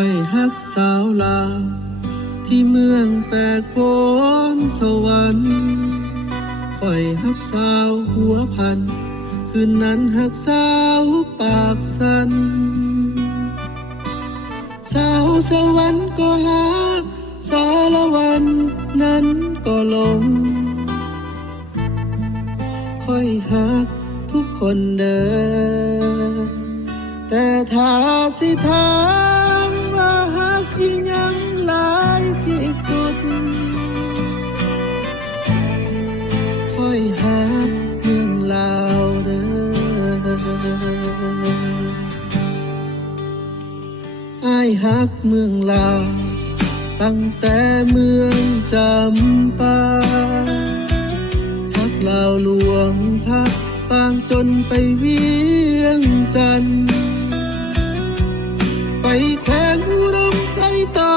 ค่อยฮักสาวลาวที่เมืองแปกโปนสวรรค์ค่อยฮักสาวหัวพันคืนนั้นฮักสาวปากสันสาวสวรรค์ก็ฮักสารวันนั้นก็หลงค่อยฮักทุกคนเด้อแต่ถ้าสิถามว่าฮักอีหยังหลายที่สุดค่อยฮักเมืองลาวเด้ออ้ายฮักเมืองลาวตั้งแต่เมืองจำปาฮักลาวหลวงพักปางจนไปเวียงจันทน์ไปแขวงอุดมไสต่อ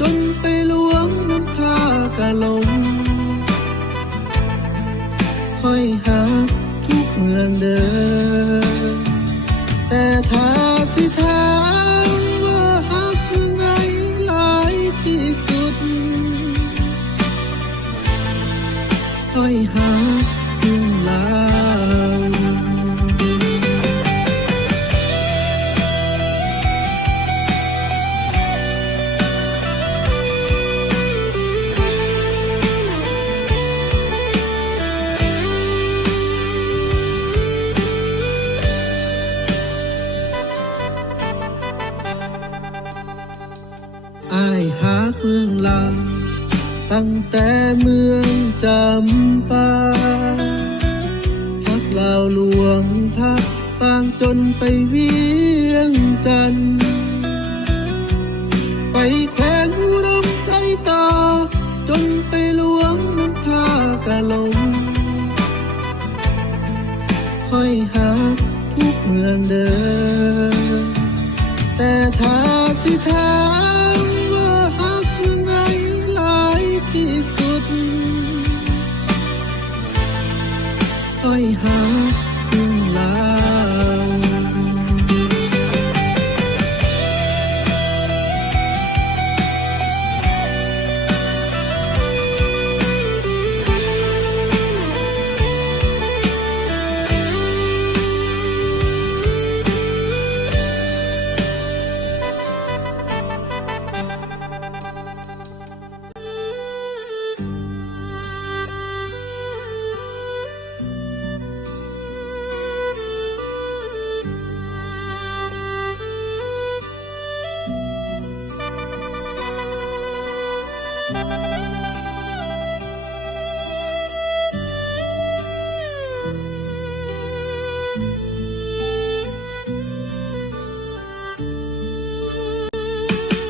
จนไปหลวงน้ำท่ากะลงค่อยฮักทุกเมืองเด้อแต่ถ้าสิถามว่าฮักเมืองไหนหลายที่สุดค่อยฮักเมืองลาวอ้ายฮักเมืองลาวตั้งแต่เมืองจำปาฮักลาวหลวงพักปางจนไปเวียงจันทน์ไปแขวงอุดมไสต่อจนไปหลวงน้ำท่ากะลงค่อยฮักทุกเมืองเด้อแต่ถ้าสิถามว่าฮักเมืองไหนหลายที่สุดค่อยฮักเมืองลาว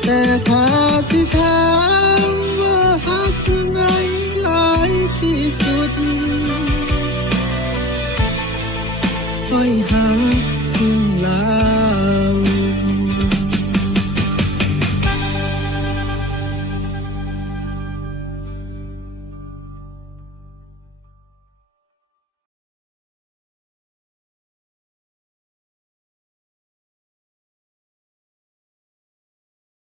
แต่ถ้าสิถาม